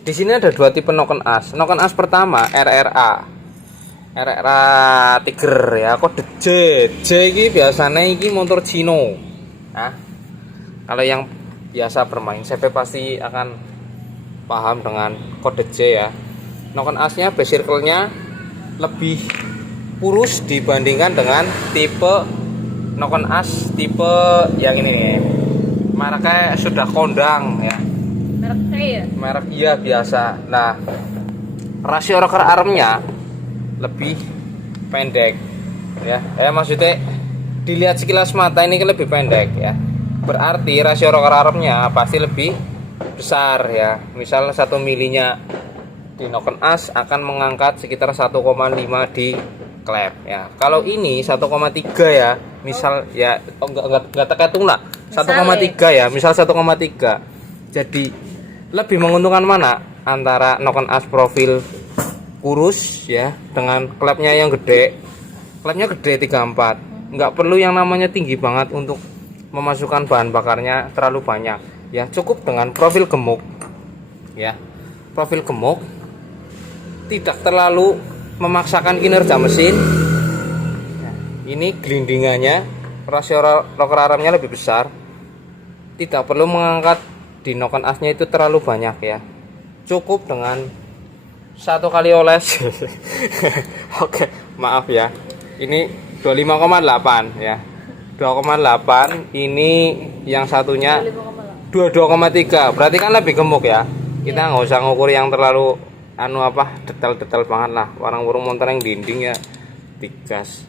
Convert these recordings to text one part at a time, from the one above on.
Di sini ada dua tipe noken as. Noken as pertama RRA Tiger ya, kode J. J ini biasanya ini motor Cino. Nah, kalau yang biasa bermain CP pasti akan paham dengan kode J ya. Noken asnya base circle-nya lebih kurus dibandingkan dengan tipe noken as tipe yang ini nih. Mereknya sudah kondang ya. Merek iya biasa. Nah, rasio rocker armnya lebih pendek ya. Maksudnya dilihat sekilas mata ini lebih pendek ya. Berarti rasio rocker armnya pasti lebih besar ya. Misal 1 milinya di noken as akan mengangkat sekitar 1,5 di klep ya. Kalau ini 1,3 ya. Misal ya enggak terhitung lah. 1,3 ya. Misal 1,3. Jadi lebih menguntungkan mana antara noken as profil kurus ya dengan klepnya yang gede. Klepnya gede 34. Nggak perlu yang namanya tinggi banget untuk memasukkan bahan bakarnya terlalu banyak ya. Cukup dengan profil gemuk ya. Profil gemuk tidak terlalu memaksakan kinerja mesin ya. Ini gelindingannya, rasio rocker armnya lebih besar. Tidak perlu mengangkat di noken asnya itu terlalu banyak ya. Cukup dengan 1 kali oles. Oke, maaf ya. Ini 25,8 ya. 2,8. Ini yang satunya 22,3. Berarti kan lebih gemuk ya. Kita nggak usah ngukur yang terlalu detail-detail banget lah. Warung-warung motor yang dinding ya digas.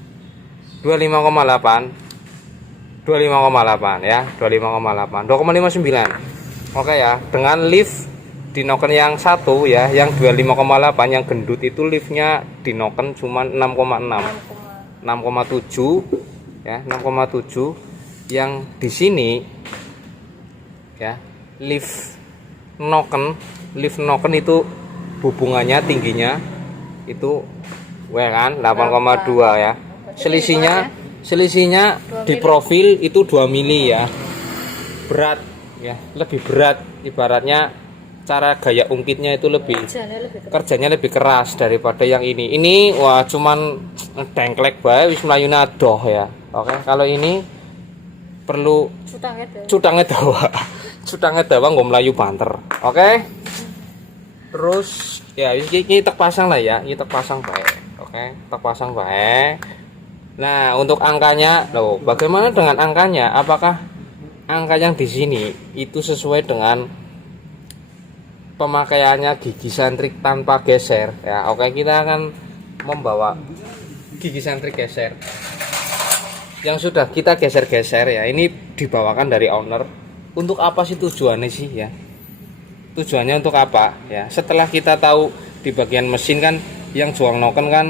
25,8 ya, 25,8, 2,59. Oke ya, dengan lift di noken yang satu ya, yang 25,8 yang gendut itu liftnya di noken cuma 6,7 ya, 6,7. Yang di sini ya, lift noken itu hubungannya tingginya itu kan 8,2 ya. Selisihnya di profil itu 2 mili ya. Berat ya, lebih berat, ibaratnya cara gaya ungkitnya itu kerjanya lebih keras daripada yang ini. Ini wah cuman dengklek bae wis mlayu nadoh ya. Oke, kalau ini perlu cutangnya dawa. Cutangnya dawa nggo mlayu banter. Oke. Terus ya ini tak pasang lah ya, ini tak pasang bae. Oke, tak pasang bae. Nah, untuk angkanya loh, bagaimana dengan angkanya? Apakah angka yang di sini itu sesuai dengan pemakaiannya gigi sentrik tanpa geser ya. Oke, kita akan membawa gigi sentrik geser yang sudah kita geser-geser ya. Ini dibawakan dari owner. Untuk apa sih tujuannya sih ya? Tujuannya untuk apa ya? Setelah kita tahu di bagian mesin kan yang jual noken kan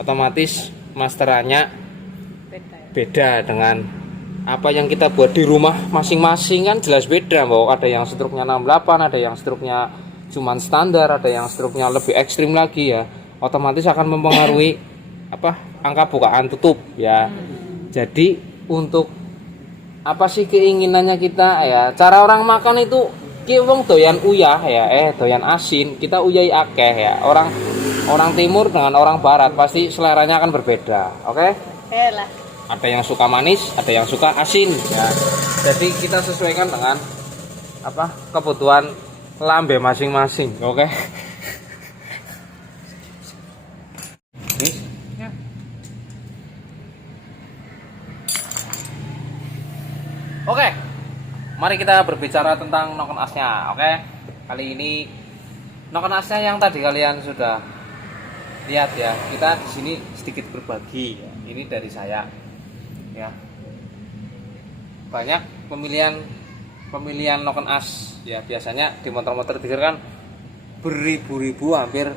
otomatis masterannya beda dengan apa yang kita buat di rumah masing-masing, kan jelas beda. Bahwa ada yang struknya 68, ada yang struknya cuman standar, ada yang struknya lebih ekstrim lagi ya. Otomatis akan mempengaruhi angka bukaan tutup ya. Jadi untuk apa sih keinginannya kita ya? Cara orang makan itu ki wong doyan uyah ya, doyan asin, kita uyai akeh ya. Orang timur dengan orang barat pasti seleranya akan berbeda. Oke? Lah. Ada yang suka manis, ada yang suka asin ya. Jadi kita sesuaikan dengan kebutuhan lambe masing-masing. Oke. Ya. Oke. Mari kita berbicara tentang noken asnya. Oke. Kali ini noken asnya yang tadi kalian sudah lihat ya. Kita di sini sedikit berbagi ya. Ini dari saya. Ya, banyak pemilihan noken as ya. Biasanya di motor-motor Tiger kan beribu-ribu, hampir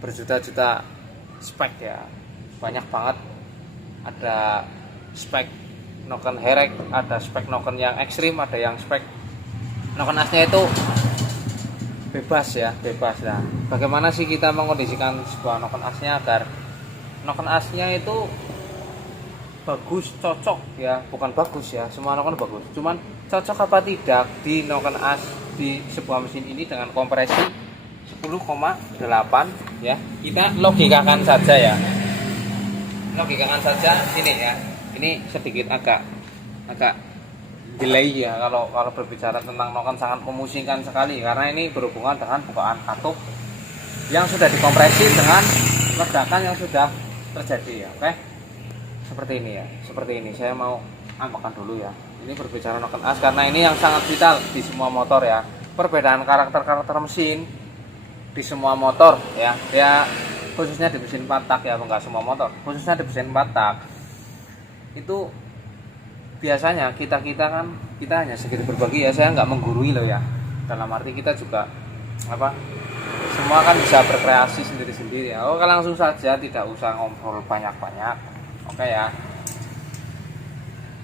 berjuta-juta spek ya. Banyak banget, ada spek noken herek, ada spek noken yang ekstrim, ada yang spek noken asnya itu bebas ya, bebas. Nah, bagaimana sih kita mengkondisikan sebuah noken asnya agar noken asnya itu bagus, cocok ya, bukan bagus ya, semua noken bagus, cuman cocok apa tidak di noken as di sebuah mesin ini dengan kompresi 10,8 ya. Kita logikakan saja ya. Logikakan saja sini ya. Ini sedikit agak delay ya kalau berbicara tentang noken, sangat memusingkan sekali karena ini berhubungan dengan bukaan katup yang sudah dikompresi dengan ledakan yang sudah terjadi ya. Oke. Seperti ini ya. Seperti ini. Saya mau angkatkan dulu ya. Ini berbicara noken as karena ini yang sangat vital di semua motor ya. Perbedaan karakter mesin di semua motor ya. Ya khususnya di mesin 4 tak ya, enggak semua motor. Khususnya di mesin 4 tak. Itu biasanya kita hanya sedikit berbagi ya. Saya nggak menggurui loh ya, dalam arti kita juga semua kan bisa berkreasi sendiri-sendiri ya. Oke, langsung saja, tidak usah ngobrol banyak-banyak. Oke ya,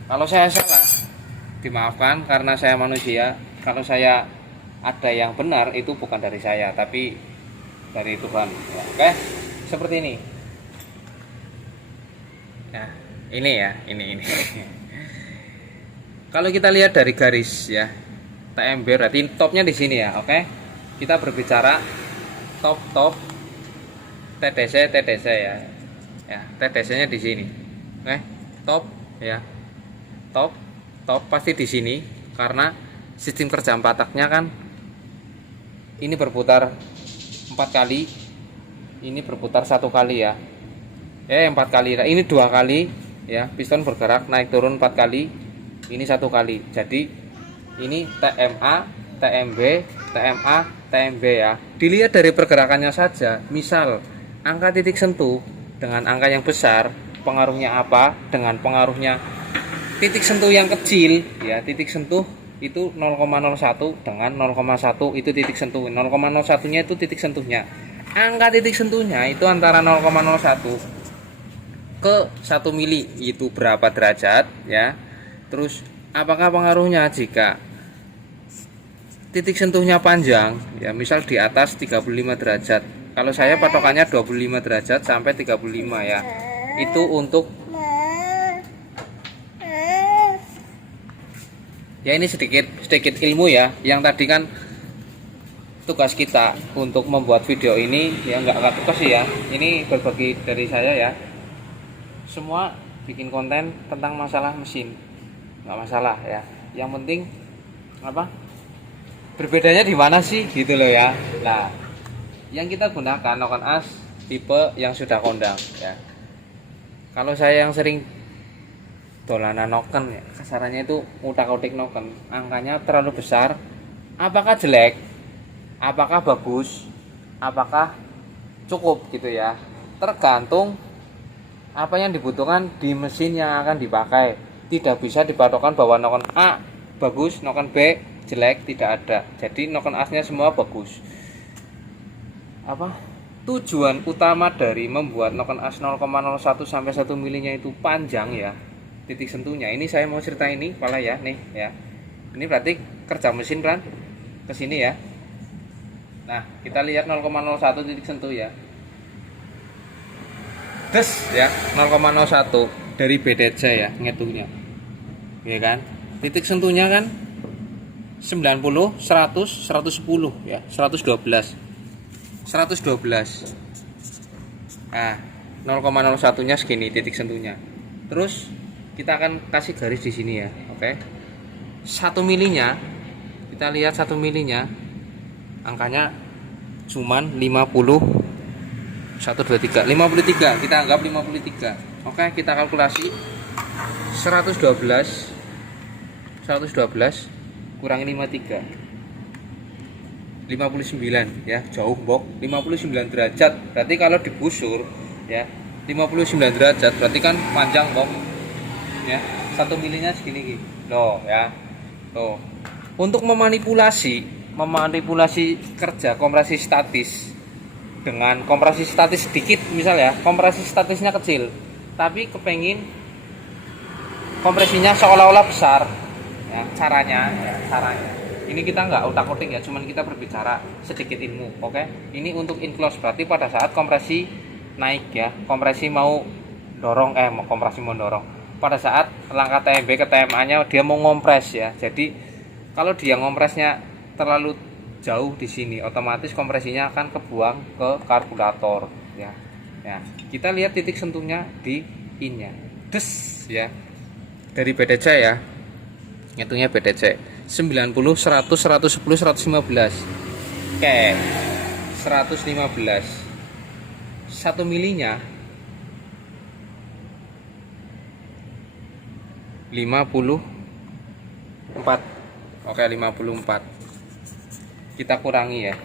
kalau saya salah dimaafkan karena saya manusia. Kalau saya ada yang benar itu bukan dari saya tapi dari Tuhan ya. Oke, seperti ini ya. Ini kalau kita lihat dari garis ya, TMB berarti topnya di sini ya. Oke, kita berbicara top TDC ya. Ya, TDC nya di sini. Oke, top ya. Top pasti di sini karena sistem kerja 4 taknya kan ini berputar 4 kali, ini berputar 1 kali ya. 4 kali. Nah, ini 2 kali ya, piston bergerak naik turun 4 kali, ini 1 kali. Jadi ini TMA, TMB, TMA, TMB ya. Dilihat dari pergerakannya saja. Misal angka titik sentuh dengan angka yang besar, pengaruhnya apa? Dengan pengaruhnya titik sentuh yang kecil ya. Titik sentuh itu 0,01 dengan 0,1 itu titik sentuh. 0,01 nya itu titik sentuhnya. Angka titik sentuhnya itu antara 0,01 ke 1 mili, itu berapa derajat ya. Terus apakah pengaruhnya jika titik sentuhnya panjang ya, misal di atas 35 derajat. Kalau saya patokannya 25 derajat sampai 35 ya. Itu untuk ya, ini sedikit ilmu ya. Yang tadi kan tugas kita untuk membuat video ini ya, nggak tugas sih ya. Ini berbagi dari saya ya. Semua bikin konten tentang masalah mesin nggak masalah ya. Yang penting berbedanya di mana sih gitu loh ya. Nah, yang kita gunakan noken as tipe yang sudah kondang ya. Kalau saya yang sering dolanan noken ya, kasarannya itu utak-utik noken, angkanya terlalu besar, apakah jelek, apakah bagus, apakah cukup gitu ya. Tergantung apa yang dibutuhkan di mesin yang akan dipakai. Tidak bisa dipatokan bahwa noken A bagus, noken B jelek, tidak ada. Jadi noken asnya semua bagus. Tujuan utama dari membuat noken as 0,01 sampai 1 milinya itu panjang ya, titik sentuhnya. Ini saya mau cerita ini pala ya, nih ya. Ini berarti kerja mesin kan ke sini ya. Nah, kita lihat 0,01 titik sentuh ya. Des ya, 0,01 dari BDC ya ngitungnya. Ya kan? Titik sentuhnya kan 90, 100, 110 ya, 112. 112. Nah, 0,01 nya segini titik sentuhnya. Terus kita akan kasih garis di sini ya. Oke. 1 milinya kita lihat 1 milinya angkanya cuman 50. 1 2 3 53, kita anggap 53. Oke, kita kalkulasi 112 kurangi 53 59 ya, jauh bok, 59 derajat. Berarti kalau digusur ya 59 derajat berarti kan panjang bok ya. 1 milinya segini loh ya. Tuh. Untuk memanipulasi kerja kompresi statis dengan kompresi statis sedikit, misal ya, kompresi statisnya kecil tapi kepengin kompresinya seolah-olah besar ya, caranya ini kita nggak utak-utik ya, cuman kita berbicara sedikit ilmu. Oke, ini untuk in-close, berarti pada saat kompresi naik ya, kompresi mau dorong, pada saat langkah TMB ke TMA nya dia mau ngompres ya. Jadi kalau dia ngompresnya terlalu jauh di sini, otomatis kompresinya akan kebuang ke karburator ya. Ya, kita lihat titik sentuhnya di innya. Des ya. Dari BDC ya. Hitungnya BDC 90 100 110 115. Oke. 115. 1 milinya 54. Oke, 54. Kita kurangi ya.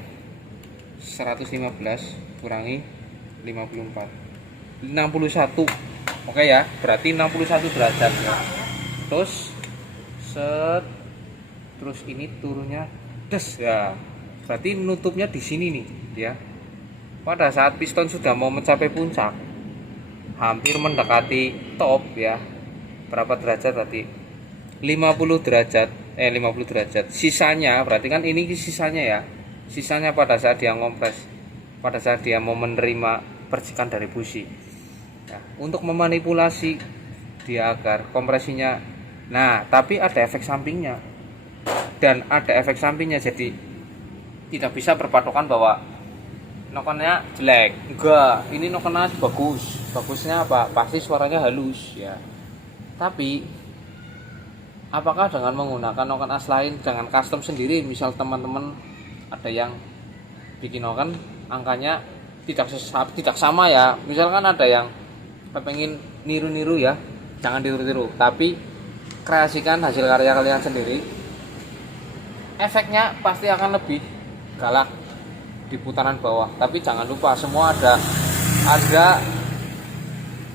115 kurangi 54. 61. Oke ya, berarti 61 derajat ya. Terus set, terus ini turunnya des ya. Berarti nutupnya di sini nih ya. Pada saat piston sudah mau mencapai puncak, hampir mendekati top ya. Berapa derajat berarti? 50 derajat. 50 derajat. Sisanya berarti kan ini sisanya ya. Sisanya pada saat dia ngompres, pada saat dia mau menerima percikan dari busi. Nah, untuk memanipulasi dia agar kompresinya, nah tapi ada efek sampingnya, dan ada efek sampingnya, jadi tidak bisa berpatokan bahwa nokennya jelek. Enggak, ini nokennya bagus. Bagusnya apa? Pasti suaranya halus ya. Tapi apakah dengan menggunakan noken as lain, dengan custom sendiri, misal teman-teman ada yang bikin noken angkanya tidak sama ya, misalkan ada yang pengen niru-niru ya, jangan tiru-tiru, tapi kreasikan hasil karya kalian sendiri. Efeknya pasti akan lebih galak di putaran bawah, tapi jangan lupa semua ada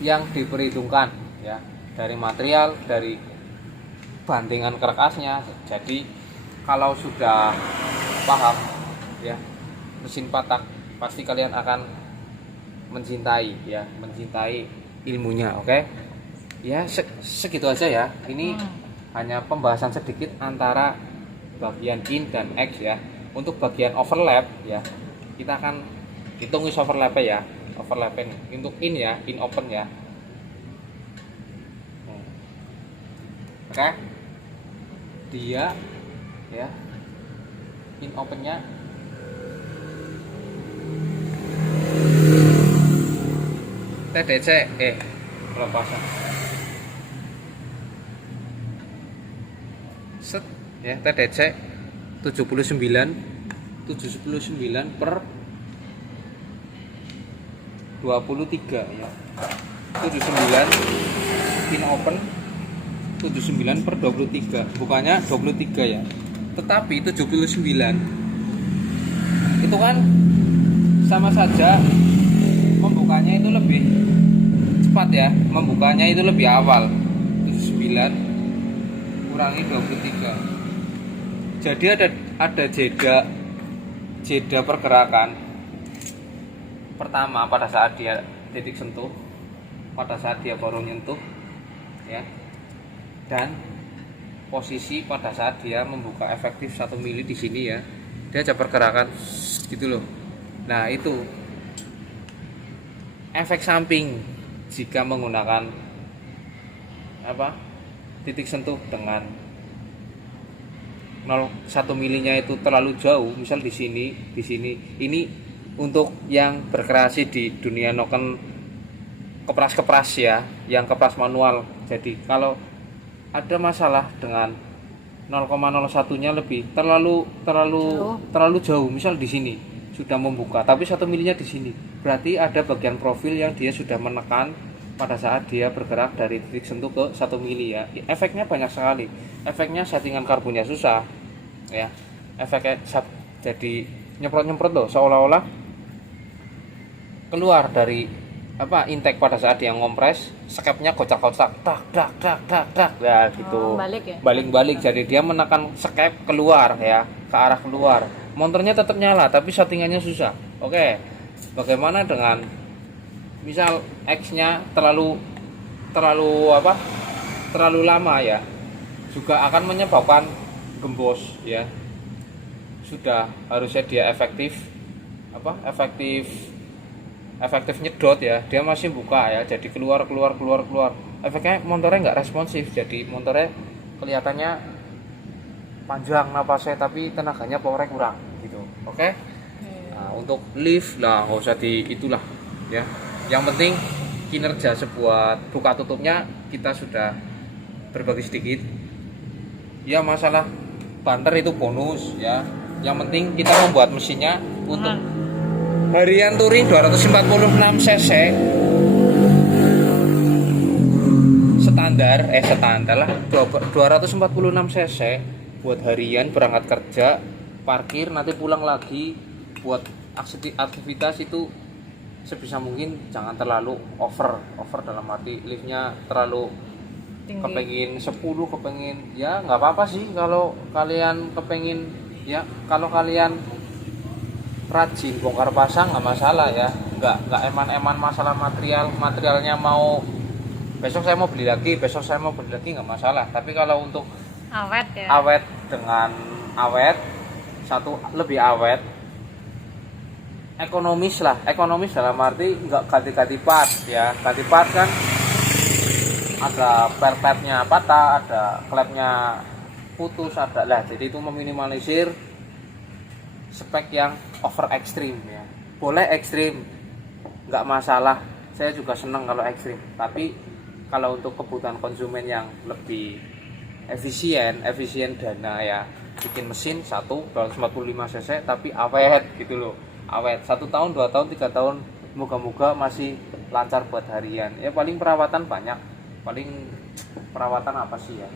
yang diperhitungkan ya, dari material, dari bandingan kerkasnya. Jadi kalau sudah paham ya mesin patak, pasti kalian akan mencintai ilmunya. Oke ya, segitu aja ya. Ini hanya pembahasan sedikit antara bagian in dan X ya. Untuk bagian overlap ya, kita akan hitung overlapnya ya. Overlapnya untuk in ya, in open ya. Oke, dia ya in opennya TDC pelepasan set ya, TDC 79 per 23 ya. 79 in open 79 per 23, bukannya 23 ya, tetapi 79 itu kan sama saja membukanya itu lebih cepat ya, membukanya itu lebih awal. 79 kurangi 23, jadi ada jeda pergerakan pertama pada saat dia titik sentuh, pada saat dia baru nyentuh ya, dan posisi pada saat dia membuka efektif 1 mili di sini ya, dia ada pergerakan gitu loh. Nah itu efek samping jika menggunakan titik sentuh dengan 0,1 milinya itu terlalu jauh, misal di sini. Ini untuk yang berkreasi di dunia noken kepras ya, yang kepras manual. Jadi kalau ada masalah dengan 0,01-nya lebih terlalu jauh, misal di sini sudah membuka tapi 1 milinya di sini, berarti ada bagian profil yang dia sudah menekan pada saat dia bergerak dari titik sentuh ke 1 mili ya. Efeknya banyak sekali. Efeknya settingan karbonnya susah ya. Efeknya jadi nyemprot loh, seolah-olah keluar dari intake pada saat dia ngompres, skepnya kocak-kocak, tak ya gitu. Balik. Jadi dia menekan skep keluar ya, ke arah keluar. Motornya tetap nyala tapi settingannya susah. Oke. Bagaimana dengan misal X-nya terlalu lama ya, juga akan menyebabkan gembos ya. Sudah harusnya dia efektif nyedot ya, dia masih buka ya, jadi keluar. Efeknya motornya nggak responsif, jadi motornya kelihatannya panjang napasnya tapi tenaganya powernya kurang gitu. Oke. Nah, untuk lift lah nggak usah di itulah ya. Yang penting kinerja sebuah buka tutupnya kita sudah berbagi sedikit. Ya masalah banter itu bonus ya. Yang penting kita membuat mesinnya untuk harian touring 246 cc standar lah 246 cc buat harian berangkat kerja, parkir, nanti pulang lagi buat aktivitas itu sebisa mungkin jangan terlalu over dalam arti liftnya terlalu tinggi. Kepengin 10 kepengin ya nggak apa-apa sih kalau kalian kepengin ya, kalau kalian rajin bongkar pasang nggak masalah ya, nggak eman-eman masalah materialnya mau besok saya mau beli lagi nggak masalah. Tapi kalau untuk awet ya, awet dengan awet satu lebih awet ekonomis dalam arti nggak ganti-ganti part ya. Ganti part kan ada perpetnya patah, ada klepnya putus, ada lah, jadi itu meminimalisir spek yang over ekstrim ya. Boleh ekstrim nggak masalah, saya juga senang kalau ekstrim, tapi kalau untuk kebutuhan konsumen yang lebih efisien dana ya, bikin mesin 245 cc tapi awet gitu loh, awet 1 tahun 2 tahun 3 tahun moga-moga masih lancar buat harian ya. Paling perawatan banyak, paling perawatan apa sih ya,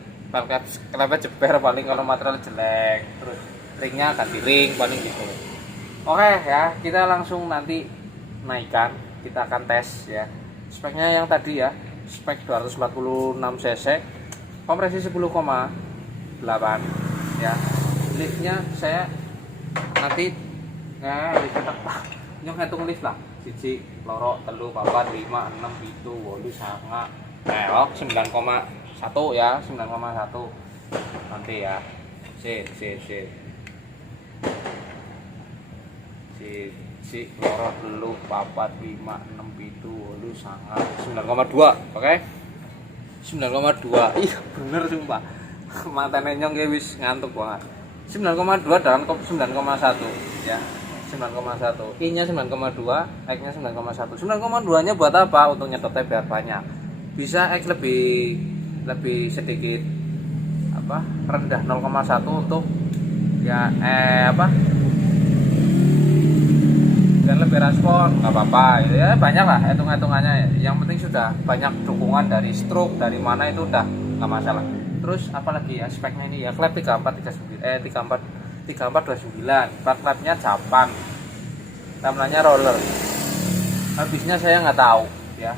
klepet jeber paling kalau material jelek, terus ringnya ganti ring paling gitu. Oke ya, kita langsung nanti naikkan, kita akan tes ya speknya yang tadi ya, spek 246 cc, kompresi 10,8 ya. Liftnya saya nanti ya liftnya nyong hitung lift lah, 1 loro 3 4 5 6 7 8 9,9 9,1 ya, 9,1 nanti ya. Si loro 3 4 5 6 7 8 9,2. Oke, 9,2. Iya bener sumpah, matanya nyong kayak wis ngantuk banget. 9,2 dan 9,1 ya, 9,1 I-nya 9,2, X-nya 9,1. 9,2 nya buat apa? Untuk nyetotnya biar banyak, bisa X lebih sedikit apa rendah 0,1 untuk ya dan lebih respon, nggak apa-apa ya, banyak lah hitung-hitungannya. Yang penting sudah banyak dukungan dari stroke dari mana itu udah nggak masalah. Terus apalagi ya speknya ini ya, klep 3429, klep-klepnya Japan, namanya roller. Habisnya saya nggak tahu ya,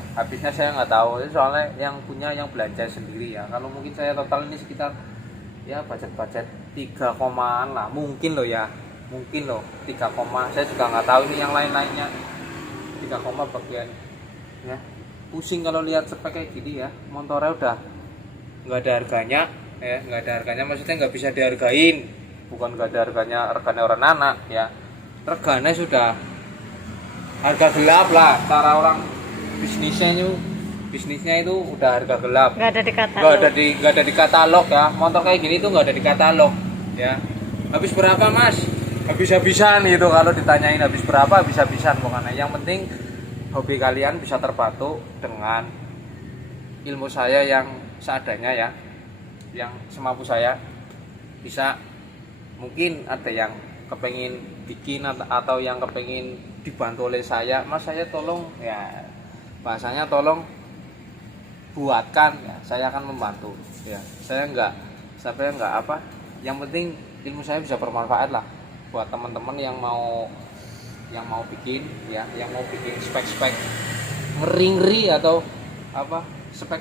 soalnya yang punya yang belanja sendiri ya. Kalau mungkin saya total ini sekitar ya budget 3 komaan lah mungkin loh ya, 3 koma, saya juga nggak tahu ini yang lainnya 3 koma bagian ya. Pusing kalau lihat spek kayak gini ya, motornya udah nggak ada harganya ya, maksudnya nggak bisa dihargain, bukan nggak ada harganya orang anak ya, regane sudah harga gelap lah, cara orang bisnisnya itu udah harga gelap, nggak ada di katalog ya. Motor kayak gini tuh nggak ada di katalog ya. Habis berapa mas? Habis-habisan gitu, kalau ditanyain habis berapa habis-habisan pokoknya. Yang penting hobi kalian bisa terbantu dengan ilmu saya yang seadanya ya, yang semampu saya. Bisa mungkin ada yang kepengin bikin atau yang kepengin dibantu oleh saya, mas saya tolong ya, bahasanya tolong buatkan ya, saya akan membantu ya. Saya enggak apa, yang penting ilmu saya bisa bermanfaat lah buat teman-teman yang mau bikin ya, yang mau bikin spek ngeri atau apa, spek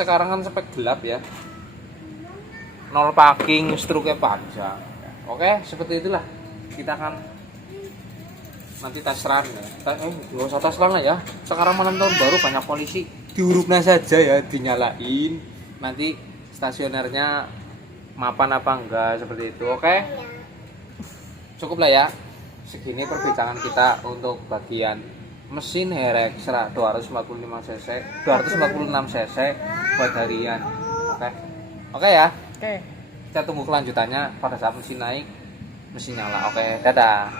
sekarang kan spek gelap ya, nol packing, struknya panjang ya. Oke, seperti itulah, kita akan nanti tes run ya. Nggak usah tes run lah ya, sekarang malam tahun baru banyak polisi, diurupnya saja ya, dinyalain, nanti stasionernya mapan apa enggak, seperti itu. Oke, cukup lah ya, segini perbincangan kita untuk bagian mesin Herex 246 cc buat harian. Oke ya. Kita tunggu kelanjutannya pada saat mesin naik, mesin nyala. Oke, dadah.